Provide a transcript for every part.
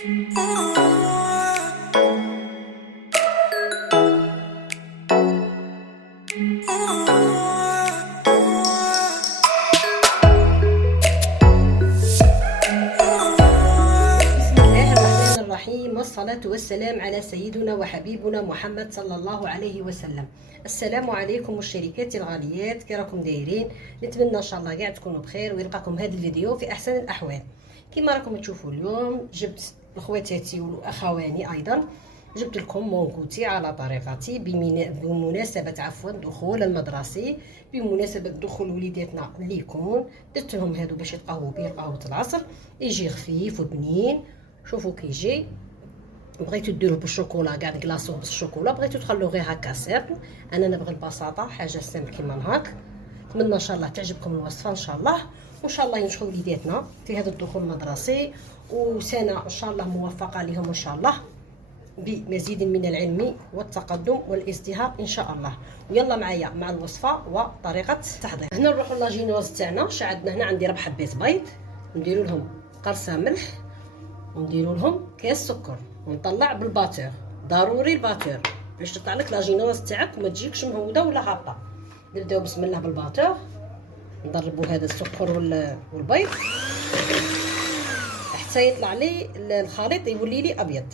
والصلاة والسلام على سيدنا وحبيبنا محمد صلى الله عليه وسلم. السلام عليكم مشتركاتي الغاليات، كي راكم دايرين؟ نتمنى ان شاء الله كاع تكونوا بخير ويلقاكم هذا الفيديو في احسن الاحوال. كما راكم تشوفوا اليوم جبت لخواتاتي واخواني ايضا، جبت لكم مونكوتي على طريقتي بمناسبة الدخول المدرسي، بمناسبة دخول وليداتنا اللي يكون درت لهم هادو باش يتقهووا به قهوة العصر، يجي خفيف وبنين. شوفوا كيجي، بغيتو ديروه بالشوكولا كاع كلاصوه بالشوكولا، بغيتو تخلوه غير هكا سيركل، انا نبغي البساطه حاجه سامبل كيما هاك. نتمنى ان شاء الله تعجبكم الوصفه ان شاء الله، وان شاء الله ينجحوا وليداتنا في هذا الدخول المدرسي، وسنه ان شاء الله موفقه لهم ان شاء الله بمزيد من العلم والتقدم والازدهار ان شاء الله. ويلا معايا مع الوصفه وطريقه التحضير. هنا نروحوا لاجينوز تاعنا. عندنا هنا عندي 4 حبات بيض، نديروا لهم قرصه ملح، ونديروا لهم كاس سكر، ونطلع بالباتور. ضروري الباتور باش تطلع لك لاجينوز تاعك وما تجيكش مهوده ولا هابطه. نبداو بسم الله بالباتور، نضربوا هذا السكر والبيض حتى يطلع لي الخليط يولي لي ابيض.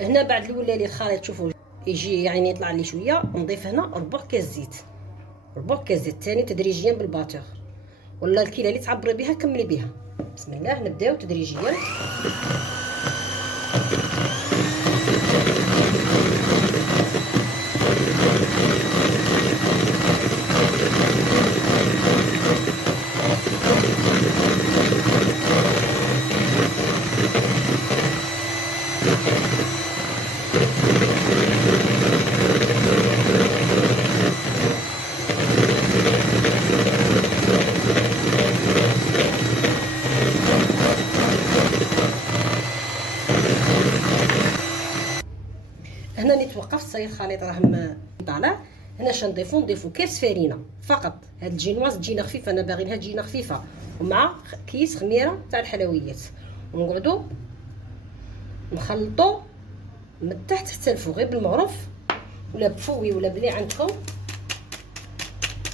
هنا بعد ولا لي الخليط، شوفوا يجي يعني يطلع لي شويه، نضيف هنا ربع كاس زيت، ربع كاس زيت ثاني تدريجيا بالباتور، ولا الكيله اللي تعبري بها كملي بها. بسم الله نبداو تدريجيا. هنا نتوقف صاير الخليط راه طالع. هنا نضيفو كاس فرينه فقط. هاد الجينواز تجينا خفيفه، انا باغينها تجينا خفيفه، ومع كيس خميره تاع الحلويات، ونقعدو نخلطو من التحت حتى الفوق، غير بالمعروف ولا بفوي ولا بلي عندكم،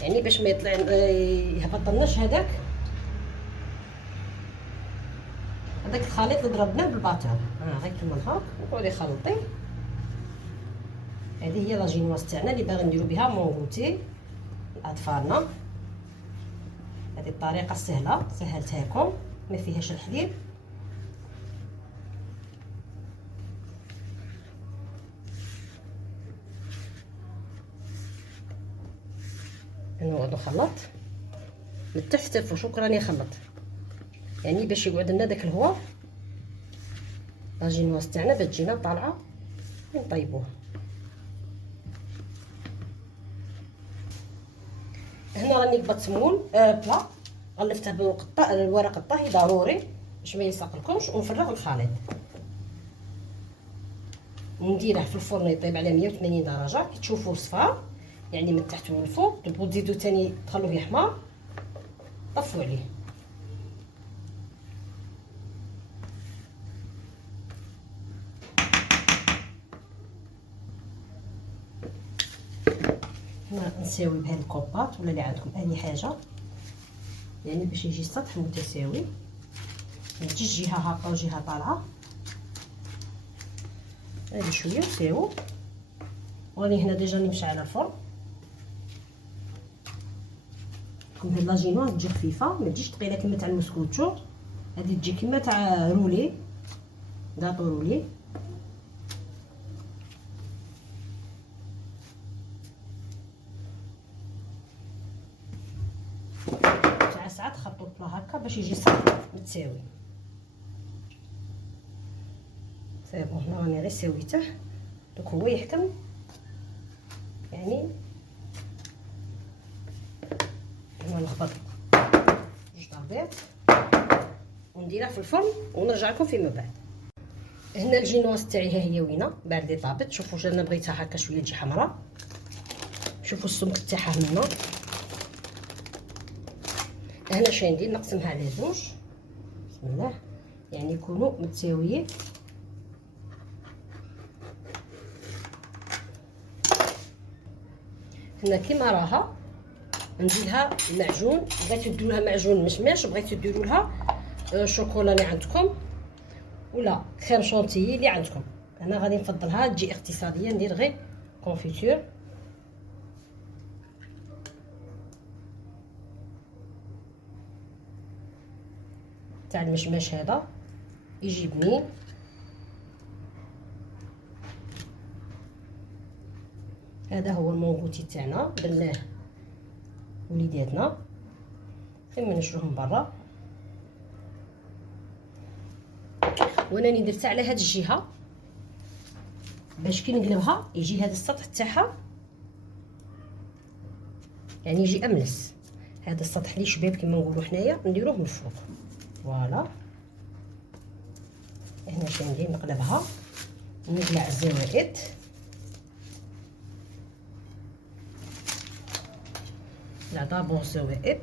يعني باش ما يطلع يهبطلناش هذاك الخليط اللي ضربناه بالباتور. غير كيما هاك نقعدي خلطي. هذه هي لاجينواز تاعنا اللي باغي نديرو بها مونغوتي لاطفالنا. هذه الطريقه سهله، سهلتها لكم، ما فيهاش الحليب. نقعدو نخلط من تحت الفوق. شكرا راني نخلط يعني باش يقعد لنا داك الهواء. لاجينواز تاعنا باش تجينا طالعه نطيبوها. هنا راني قبضت سمول بلا، غلفته بالورق الطهي ضروري باش ما يلصقلكمش، ونفرغ الخليط، نديره في الفرن يطيب على 180 درجه. كي تشوفوه صفار يعني من تحت ومن الفوق، تبغوا تزيدوا ثاني تخلوه يحمر، طفوا عليه. هنا نساوي بهاد الكوباط ولا اللي عندكم اي حاجه، يعني باش يجي السطح متساوي، ما تجيش جهه هابطه وجهه طالعه. هادي شويه نساوو. وراني هنا ديجا نمشي على الفرن. هاد لاجينواز تجي خفيفه، ما تجيش ثقيله كما تاع المسكوتشو. هادي تجي كما تاع رولي، داطو رولي. ساعات خطوط هكا باش يجي سطح متساوي. صافي هنا راني غير سويته، دوك هو يحكم يعني. هنا نخبط جوج ضربات ونديرها في الفرن ونرجع لكم فيما بعد. هنا الجينواز تاعي ها هي وينه بعد اللي طابت. شوفوا انا بغيتها هكا شويه تجي حمراء. شوفوا السمك تاعها هنا هنا اش غندير نقسمها على زوج. بسم الله، يعني يكونوا متساويين. هنا كيما راها ندير لها المعجون. بغيتو ديروا لها معجون مشماش، بغيتو ديروا لها شوكولا اللي عندكم ولا كريم شونتيي اللي عندكم. انا غادي نفضلها تجي اقتصاديه، ندير غير كونفيتور. تاع المشماش هذا يجي بنين. هذا هو المونغوتي تاعنا، درناه وليداتنا اما نشروه من برا. وانا راني درتها على هاد الجهه باش كي نقلبها يجي هذا السطح تاعها يعني يجي املس. هذا السطح اللي شباب كما نقولوا حنايا نديروه من الفوق. فوالا هنا اش ندير نقلبها نقلع الزوائد. نقلع دابور الزوائد.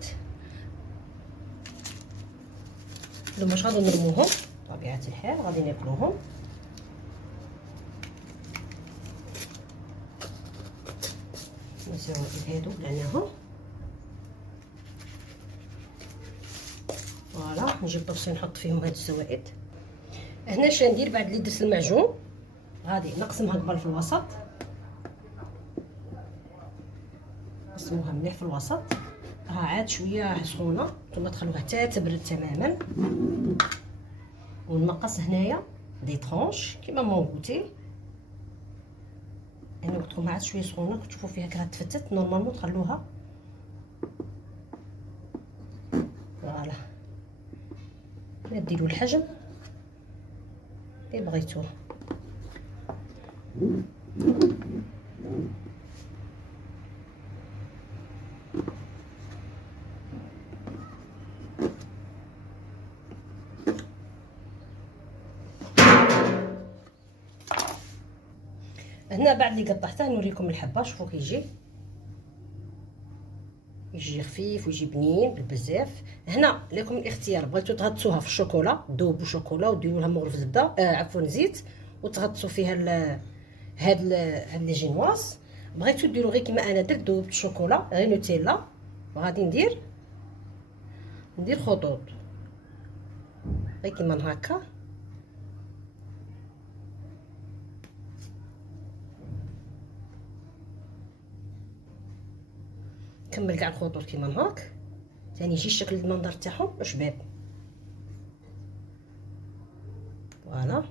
لو مش غادي نرموهم بطبيعه الحال، غادي ناكلوهم. الزوائد هادو قلعناهم. فوالا نجيب طبسي نحط فيهم هاد الزوائد. هنا اش ندير بعد اللي درت المعجون غادي نقسمها قبل في الوسط، نقسموها مليح في الوسط. ها عاد شويه سخونه ثم تخلوها حتى تبرد تماما. ونقص هنايا دي طرونش كيما مونغوتي. انا قلت لكم عاد شويه سخونه كتشوفوا فيها كرا تفتت. نورمالمون تخلوها فوالا. ديروا الحجم اللي بغيتوه. هنا بعد اللي قطعته نوريكم الحبه. شوفوا كيجي يجي خفيف ويجي بنين بزاف. هنا لكم الاختيار، بغيتو تغطسوها في الشوكولا ذوبوا شوكولا وديروا لها مغرف زبده عفوا زيت وتغطسوا فيها هاد لي جينواز. بغيتو ديروا غير كيما انا درت ذوبت الشوكولا غير نوتيلا. وغادي ندير خطوط غير كيما هكا. كمل كاع الخطوط كيما هاك ثاني يجي الشكل المنظر تاعهم شباب. فوالا